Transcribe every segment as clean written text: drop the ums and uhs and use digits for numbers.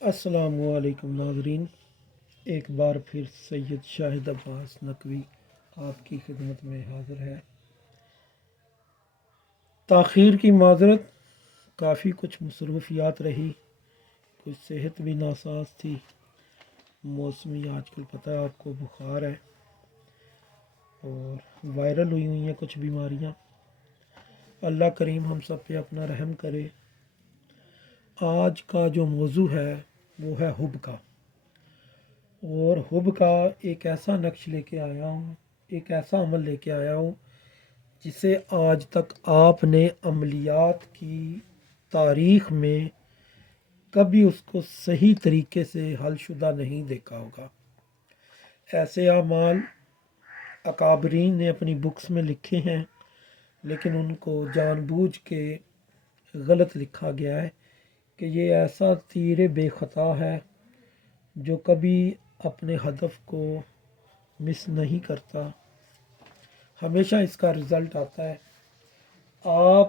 السلام علیکم ناظرین، ایک بار پھر سید شاہد عباس نقوی آپ کی خدمت میں حاضر ہے۔ تاخیر کی معذرت، کافی کچھ مصروفیات رہی، کچھ صحت بھی ناساز تھی، موسمی آج کل پتہ ہے آپ کو بخار ہے اور وائرل ہوئی ہیں کچھ بیماریاں۔ اللہ کریم ہم سب پہ اپنا رحم کرے۔ آج کا جو موضوع ہے وہ ہے حب کا، اور حب کا ایک ایسا نقش لے کے آیا ہوں، ایک ایسا عمل لے کے آیا ہوں جسے آج تک آپ نے عملیات کی تاریخ میں کبھی اس کو صحیح طریقے سے حل شدہ نہیں دیکھا ہوگا۔ ایسے اعمال اکابرین نے اپنی بکس میں لکھے ہیں، لیکن ان کو جان بوجھ کے غلط لکھا گیا ہے کہ یہ ایسا تیر بے خطا ہے جو کبھی اپنے ہدف کو مس نہیں کرتا، ہمیشہ اس کا رزلٹ آتا ہے۔ آپ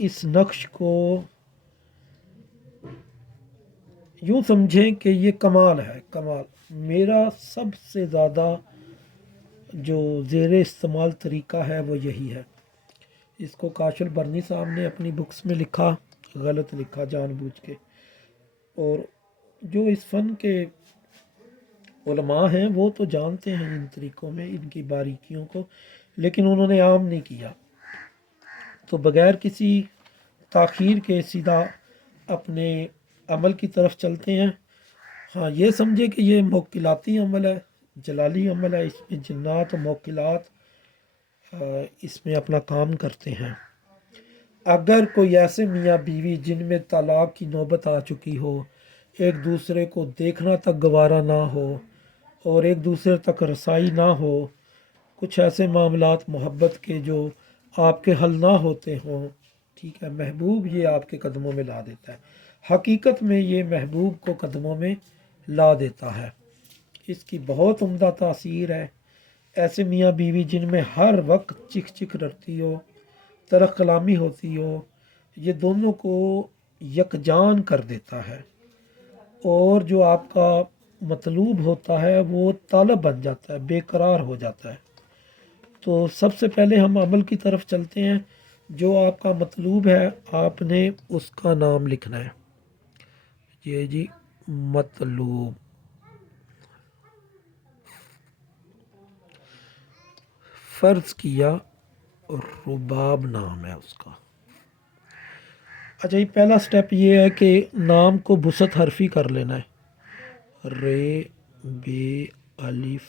اس نقش کو یوں سمجھیں کہ یہ کمال ہے، کمال۔ میرا سب سے زیادہ جو زیر استعمال طریقہ ہے وہ یہی ہے۔ اس کو کاشل برنی صاحب نے اپنی بکس میں لکھا، غلط لکھا جان بوجھ کے، اور جو اس فن کے علماء ہیں وہ تو جانتے ہیں ان طریقوں میں، ان کی باریکیوں کو، لیکن انہوں نے عام نہیں کیا۔ تو بغیر کسی تاخیر کے سیدھا اپنے عمل کی طرف چلتے ہیں۔ ہاں، یہ سمجھے کہ یہ موکلاتی عمل ہے، جلالی عمل ہے، اس میں جنات و موکلات اس میں اپنا کام کرتے ہیں۔ اگر کوئی ایسے میاں بیوی جن میں طلاق کی نوبت آ چکی ہو، ایک دوسرے کو دیکھنا تک گوارا نہ ہو اور ایک دوسرے تک رسائی نہ ہو، کچھ ایسے معاملات محبت کے جو آپ کے حل نہ ہوتے ہوں، ٹھیک ہے، محبوب یہ آپ کے قدموں میں لا دیتا ہے۔ حقیقت میں یہ محبوب کو قدموں میں لا دیتا ہے، اس کی بہت عمدہ تاثیر ہے۔ ایسے میاں بیوی جن میں ہر وقت چکھ چکھ رہتی ہو، تلخ کلامی ہوتی ہو، یہ دونوں کو یکجان کر دیتا ہے، اور جو آپ کا مطلوب ہوتا ہے وہ طالب بن جاتا ہے، بے قرار ہو جاتا ہے۔ تو سب سے پہلے ہم عمل کی طرف چلتے ہیں۔ جو آپ کا مطلوب ہے آپ نے اس کا نام لکھنا ہے، یہ جی مطلوب، فرض کیا رباب نام ہے اس کا۔ اچھا، یہ پہلا سٹیپ یہ ہے کہ نام کو بست حرفی کر لینا ہے، رے بے الف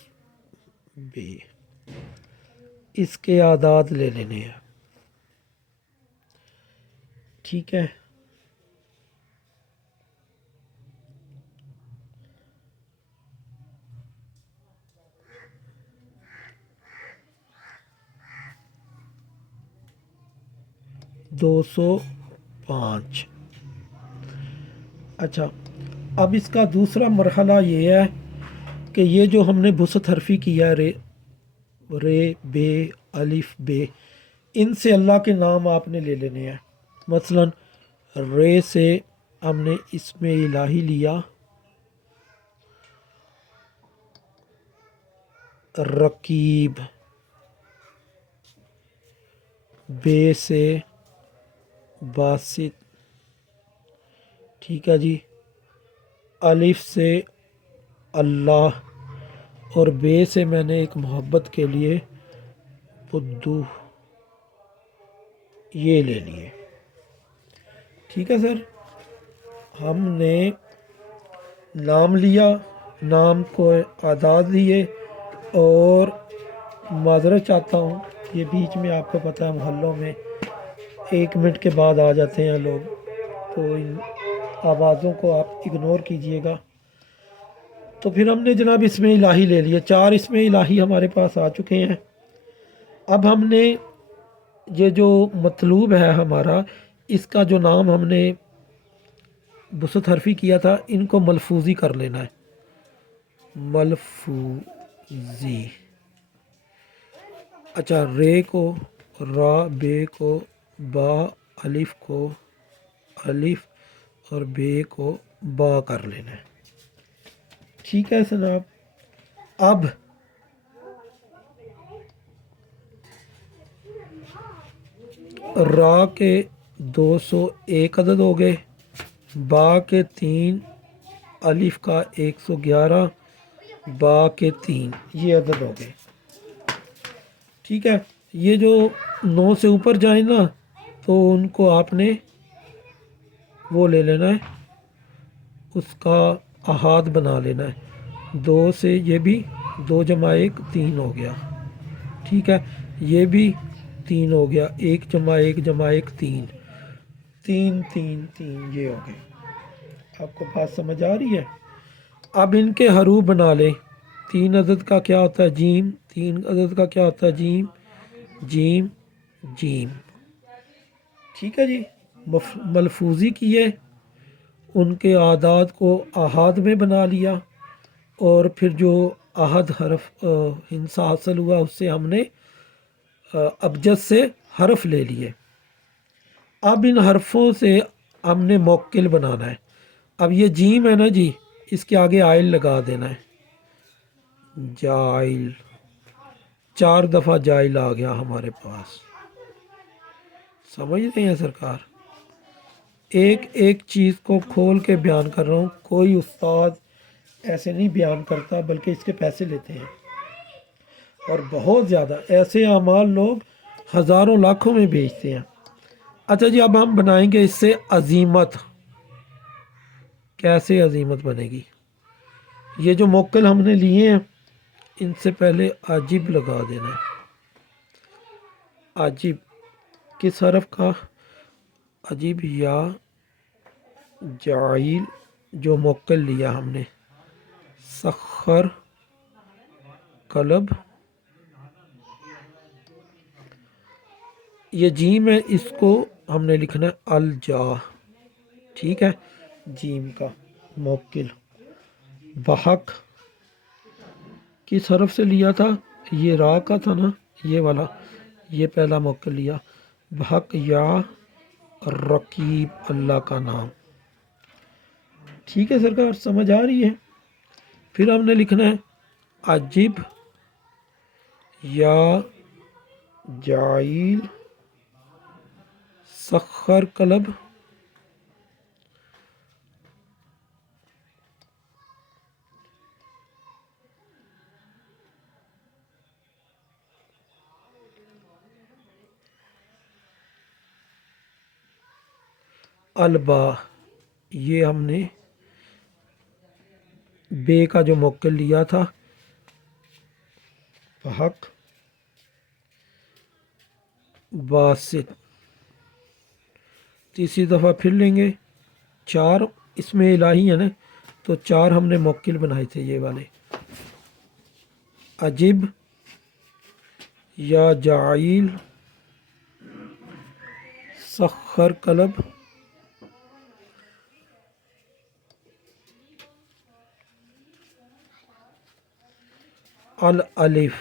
بے، اس کے اعداد لے لینے ہیں، ٹھیک ہے۔ دو سو پانچ۔ اچھا، اب اس کا دوسرا مرحلہ یہ ہے کہ یہ جو ہم نے بست حرفی کیا رے بے الف بے، ان سے اللہ کے نام آپ نے لے لینے ہیں۔ مثلا رے سے ہم نے اسم الہی لیا رقیب، بے سے باسط، ٹھیک ہے جی، الف سے اللہ، اور بے سے میں نے ایک محبت کے لیے بدو، یہ لے لیے، ٹھیک ہے سر۔ ہم نے نام لیا، نام کو اعداد لیے، اور معذرت چاہتا ہوں یہ بیچ میں آپ کو پتہ ہے محلوں میں 1 منٹ کے بعد آ جاتے ہیں لوگ، تو ان آوازوں کو آپ اگنور کیجئے گا۔ تو پھر ہم نے جناب اسم الہی لے لیے، 4 اسم الہی ہمارے پاس آ چکے ہیں۔ اب ہم نے یہ جو مطلوب ہے ہمارا، اس کا جو نام ہم نے بست حرفی کیا تھا، ان کو ملفوظی کر لینا ہے، ملفوظی۔ اچھا، رے کو را، بے کو با، الف کو الف، اور بے کو با کر لینا ہے. ٹھیک ہے جناب. اب را کے 201 عدد ہو گئے، با کے 3، الف کا 111، با کے 3، یہ عدد ہو گئے. ٹھیک ہے. یہ جو 9 سے اوپر جائیں نا تو ان کو آپ نے وہ لے لینا ہے، اس کا احاد بنا لینا ہے. 2 سے یہ بھی 2 جمع 1 3 ہو گیا. ٹھیک ہے. یہ بھی 3 ہو گیا. 1 جمع 1 جمع 1 3، 3 3 3 یہ ہو گئے. آپ کو بات سمجھ آ رہی ہے؟ اب ان کے حروف بنا لیں. 3 عدد کا کیا ہوتا ہے؟ جیم. 3 عدد کا کیا ہوتا ہے؟ جیم جیم جیم. ٹھیک ہے جی. ملفوظی کیے، ان کے اعداد کو احاد میں بنا لیا، اور پھر جو احد حرف ہندسہ حاصل ہوا اس سے ہم نے ابجد سے حرف لے لیے. اب ان حرفوں سے ہم نے موکل بنانا ہے. اب یہ جیم ہے نا جی، اس کے آگے آئل لگا دینا ہے. جائل. 4 دفعہ جائل آ گیا ہمارے پاس. سمجھ رہے ہیں سرکار؟ ایک ایک چیز کو کھول کے بیان کر رہا ہوں. کوئی استاد ایسے نہیں بیان کرتا بلکہ اس کے پیسے لیتے ہیں، اور بہت زیادہ ایسے اعمال لوگ ہزاروں لاکھوں میں بیچتے ہیں. اچھا جی، اب ہم بنائیں گے اس سے عظیمت. کیسے عظیمت بنے گی؟ یہ جو موکل ہم نے لیے ہیں ان سے پہلے عجیب لگا دینا ہے. عجیب کس حرف کا؟ عجیب یا جعیل جو موکل لیا ہم نے. سخر قلب. یہ جیم ہے، اس کو ہم نے لکھنا ہے الجا. ٹھیک ہے. جیم کا موکل. بحق کس حرف سے لیا تھا؟ یہ را کا تھا نا، یہ والا، یہ پہلا موکل لیا. بحق یا رقیب، اللہ کا نام. ٹھیک ہے سرکار، سمجھ آ رہی ہے؟ پھر ہم نے لکھنا ہے عجیب یا جعیل سخر قلب. البا، یہ ہم نے بے کا جو موکل لیا تھا. بحق باسط. تیسری دفعہ پھر لیں گے. 4 اس میں الہی ہے نا، تو 4 ہم نے موکل بنائے تھے یہ والے. عجیب یا جعیل سخر قلب. الالف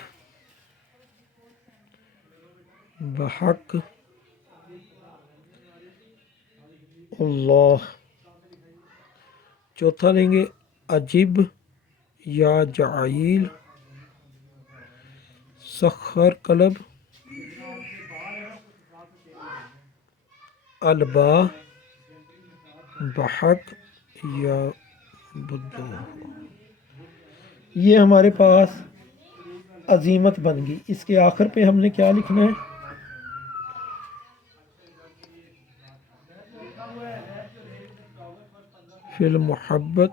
بحق اللہ. چوتھا لیں گے عجیب یا جعیل سخر قلب. البا بحق یا بدو. یہ ہمارے پاس عظیمت بن گئی. اس کے آخر پہ ہم نے کیا لکھنا ہے؟ فی المحبت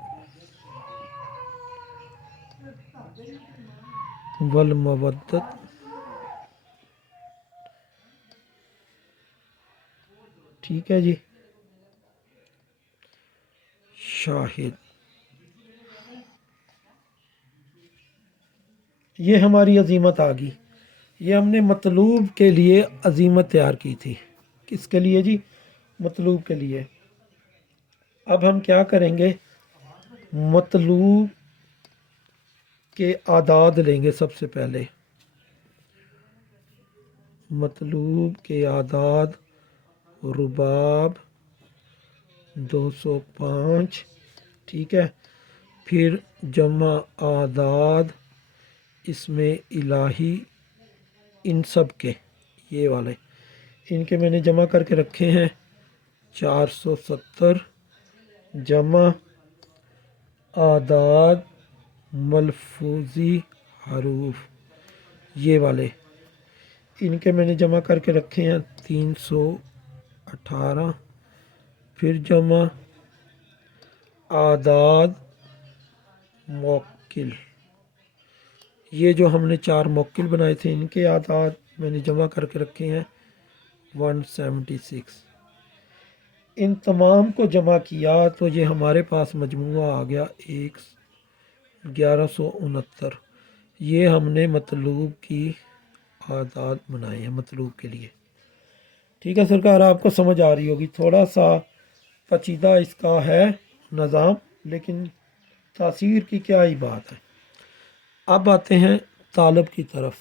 والمودت. ٹھیک ہے جی. شاہد. یہ ہماری عظیمت آ گئی. یہ ہم نے مطلوب کے لیے عظیمت تیار کی تھی. کس کے لیے جی؟ مطلوب کے لیے. اب ہم کیا کریں گے؟ مطلوب کے اعداد لیں گے سب سے پہلے. مطلوب کے اعداد رباب 205, ठीक है। फिर जमा आदाद इसमें इलाही इन सब के, ये वाले इनके मैंने जमा करके रखे हैं 470, जमा आदाद मलफूजी हरूफ, ये वाले इनके मैंने जमा करके रखे हैं 318। फिर जमा आदाद मौक्किल, ये जो हमने 4 मौक्किल बनाए थे इनके आदाद मैंने जमा करके रखे हैं 176। इन तमाम को जमा किया तो ये हमारे पास मजमूआ आ गया 1169। ये हमने मतलूब की आदाद बनाए हैं मतलूब के लिए। ठीक है सरकार, आपको समझ आ रही होगी। थोड़ा सा पचीदा इसका है निज़ाम, लेकिन तासीर की क्या ही बात है। अब आते हैं तालब की तरफ।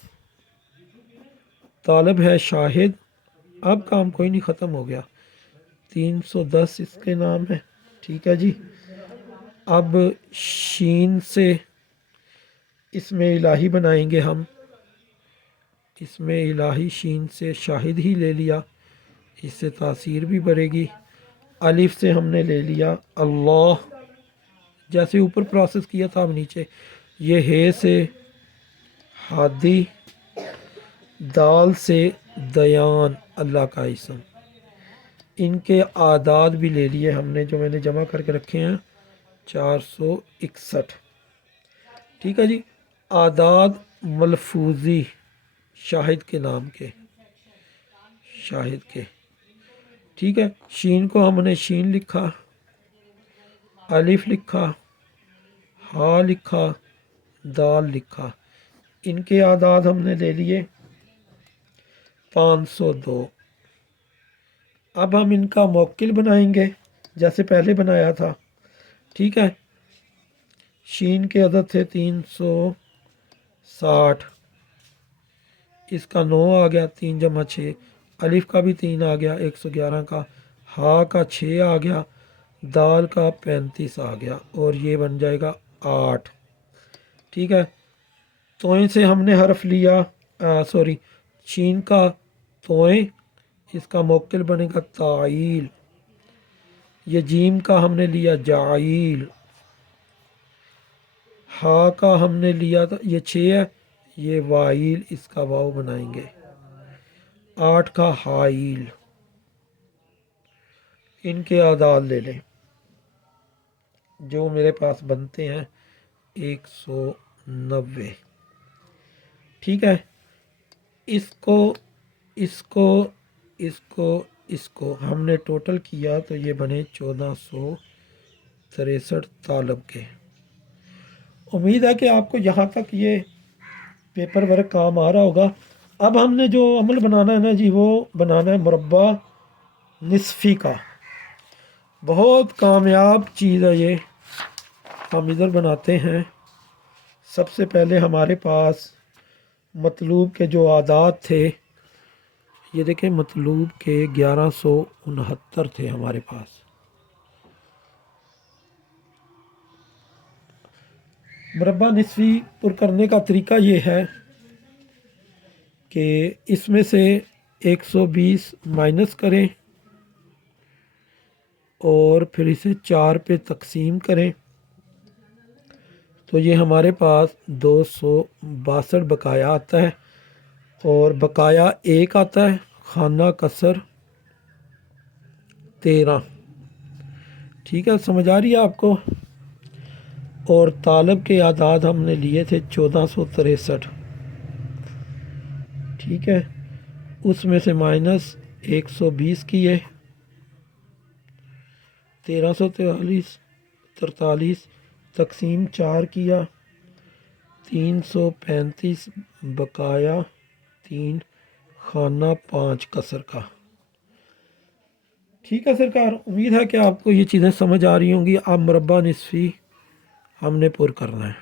तालब है शाहिद। अब काम कोई नहीं, ख़त्म हो गया। 310 इसके नाम है, ठीक है जी। अब शीन से इसमें इलाही बनाएंगे हम। इसमें इलाही शीन से शाहिद ही ले लिया, इससे तासीर भी बढ़ेगी। अलिफ से हमने ले लिया अल्लाह, जैसे ऊपर प्रोसेस किया था अब नीचे। ये है से हादी, दाल से दयान अल्लाह का इसम। इनके आदाद भी ले लिए हमने, जो मैंने जमा करके रखे हैं 461, ठीक है जी। आदाद मलफूजी शाहिद के नाम के, शाहिद के, ठीक है। शीन को हमने शीन लिखा, अलिफ लिखा, हा लिखा, दाल लिखा। इनके आदाद हमने ले लिए 502। अब हम इनका मौक्किल बनाएंगे जैसे पहले बनाया था, ठीक है। शीन के अदद थे 360, इसका 9 आ गया, 3 जमा 6। अलिफ का भी 3 आ गया 111 का, हा का 6 आ गया, दाल का 35 आ गया, और ये बन जाएगा 8, ठीक है। तोएं से हमने हरफ लिया, सॉरी, शीन का तोएं, इसका मौक्किल बनेगा ताईल। ये जीम का हमने लिया जाईल। हा का हमने लिया था, ये 6 है, ये वाइल, इसका वाव बनाएंगे। 8 का हाइल। इनके आदाद ले लें जो मेरे पास बनते हैं 190, ठीक है। इसको इसको इसको इसको हमने टोटल किया तो ये बने 1463 तालब के। उम्मीद है कि आपको यहाँ तक ये पेपर वर्क काम आ रहा होगा। अब हमने जो अमल बनाना है ना जी, वो बनाना है मुरब्बा निस्फ़ी का। बहुत कामयाब चीज़ है ये। हम इधर बनाते हैं। सबसे पहले हमारे पास मतलूब के जो आदाद थे, ये देखें, मतलूब के 1169 थे हमारे पास। मुरब्बा निस्फ़ी पुर करने का तरीका ये है कि इसमें से 120 माइनस करें और फिर इसे 4 पे तकसीम करें, तो ये हमारे पास 262 बकाया आता है। और बकाया 1 आता है, खाना कसर 13, ठीक है। समझ आ रही है आपको। और तालब के आदाद हमने लिए थे 1463, ठीक है। उसमें से माइनस 120 किए, 1343 तकसीम 4 किया, 335 बकाया 3, खाना 5 कसर का, ठीक है सरकार। उम्मीद है कि आपको ये चीज़ें समझ आ रही होंगी। अब मुरब्बा निस्फ़ी हमने पुर करना है।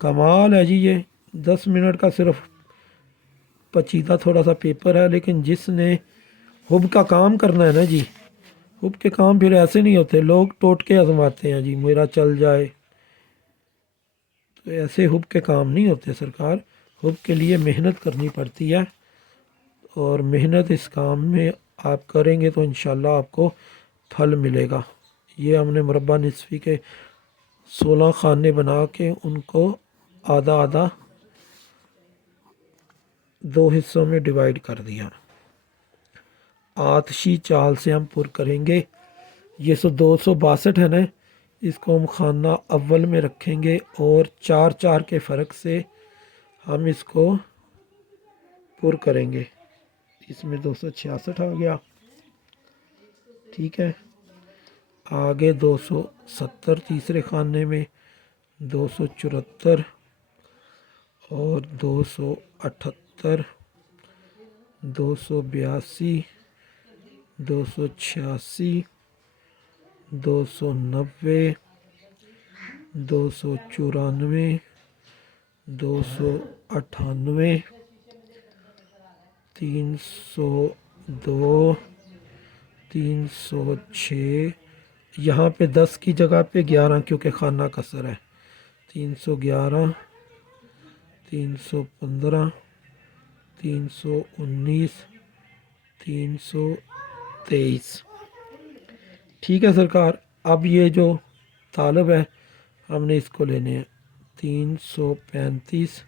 कमाल है जी, ये 10 मिनट का सिर्फ पचीदा थोड़ा सा पेपर है, लेकिन जिसने हुब का काम करना है ना जी, हुब के काम फिर ऐसे नहीं होते, लोग टोटके आजमाते हैं जी मेरा चल जाए, तो ऐसे हुब के काम नहीं होते सरकार। हुब के लिए मेहनत करनी पड़ती है, और मेहनत इस काम में आप करेंगे तो इंशाल्लाह आपको फल मिलेगा। ये हमने मुरब्बा निसफ़ी के 16 खाने बना के उनको आधा आधा 2 हिस्सों में डिवाइड कर दिया। आतशी चाल से हम पुर करेंगे। ये 262 है ना, इसको हम खाना अव्वल में रखेंगे और 4 के फ़र्क से हम इसको पुर करेंगे। इसमें 266 आ गया, ठीक है। आगे 270 तीसरे खाने में, 274 और 278, 282, 286, 290, 294, 298, 302, 306, यहाँ पे 10 की जगह पे 11 क्योंकि खाना कसर है। 311, 315, 319, 323, ठीक है सरकार। अब ये जो तालब है हमने इसको लेने हैं 335,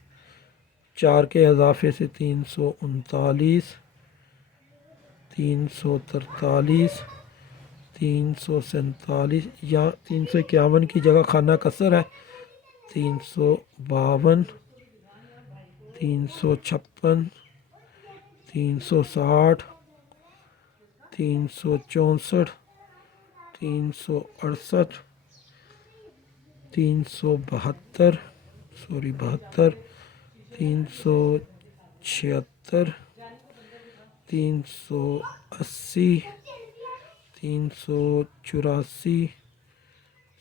4 के इजाफे से 339, 343, 347, या 351 की जगह खाना कसर है। 352, 356, 360, 364, 368, 372, 72, 376, 380, 384,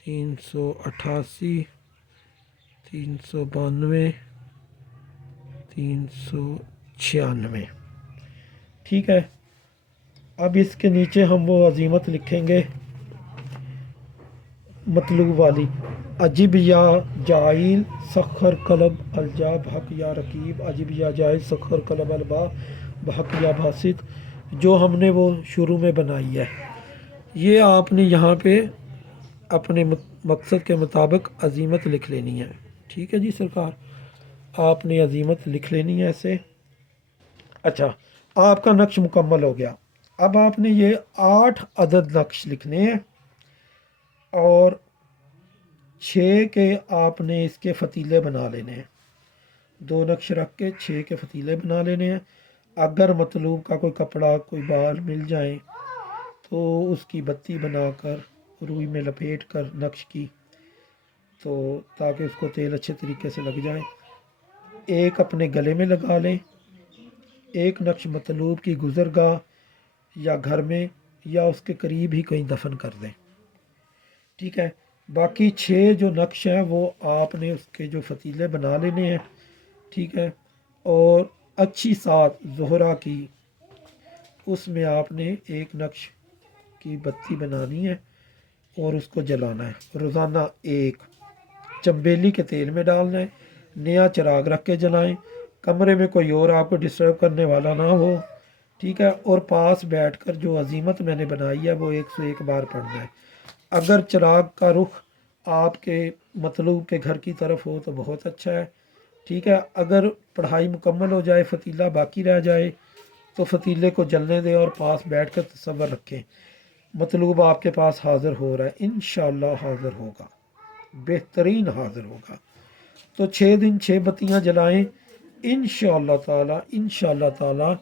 388, 392, 396, ठीक है। अब इसके नीचे हम वो अजीमत लिखेंगे मतलूब वाली, अजिब या जाइल सखर कलब अलजा बहक या रकीब, अजिब या जाइल सखर कलब अलबा बहक या भासित, जो हमने वो शुरू में बनाई है। ये आपने यहाँ पे अपने मकसद के मुताबिक अजीमत लिख लेनी है, ठीक है जी सरकार। आपने अजीमत लिख लेनी है ऐसे। अच्छा, आपका नक्श मुकम्मल हो गया। अब आपने ये 8 अदद नक्श लिखने हैं और 6 के आपने इसके फ़तीले बना लेने हैं। 2 नक्श रख के 6 के फ़तीले बना लेने हैं। अगर मतलूब का कोई कपड़ा कोई बाल मिल जाए तो उसकी बत्ती बनाकर रुई में लपेट कर नक्श की, तो ताकि उसको तेल अच्छे तरीके से लग जाए। एक अपने गले में लगा लें, एक नक्श मतलूब की गुज़रगाह या घर में या उसके करीब ही कहीं दफन कर दें, ठीक है। बाकी 6 जो नक्श हैं वो आपने उसके जो फ़तीले बना लेने हैं, ठीक है। और अच्छी साथ ज़ोहरा की उसमें आपने एक नक्श की बत्ती बनानी है और उसको जलाना है। रोज़ाना एक चंबेली के तेल में डालना है। नया चिराग रख के जलाएं। कमरे में कोई और आपको डिस्टर्ब करने वाला ना हो, ठीक है। और पास बैठकर जो अजीमत मैंने बनाई है वो 101 बार पढ़ना है। अगर चिराग का रुख आपके मतलूब के घर की तरफ हो तो बहुत अच्छा है, ठीक है। अगर पढ़ाई मुकम्मल हो जाए, फ़तीला बाकी रह जाए, तो फ़तीले को जलने दें और पास बैठ कर तसव्वुर रखें मतलूब आपके पास हाज़िर हो रहा है। इंशाअल्लाह हाज़िर होगा, बेहतरीन हाज़िर होगा। तो 6 दिन 6 बत्तियाँ जलाएं इंशाअल्लाह ताला।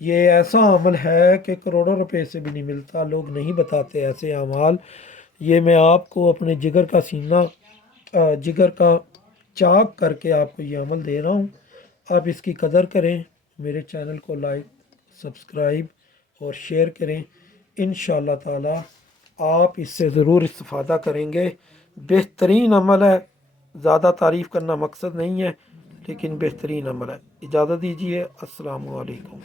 ये ऐसा अमल है कि करोड़ों रुपए से भी नहीं मिलता, लोग नहीं बताते ऐसे अमाल। ये मैं आपको अपने जिगर का सीना जिगर का चाक करके आपको ये अमल दे रहा हूँ। आप इसकी कदर करें, मेरे चैनल को लाइक सब्सक्राइब और शेयर करें। इंशाअल्लाह ताला आप इससे ज़रूर इस्तिफ़ादा करेंगे। बेहतरीन अमल है, ज़्यादा तारीफ़ करना मकसद नहीं है, लेकिन बेहतरीन अमल है। इजाज़त दीजिए, अस्सलामु अलैकुम।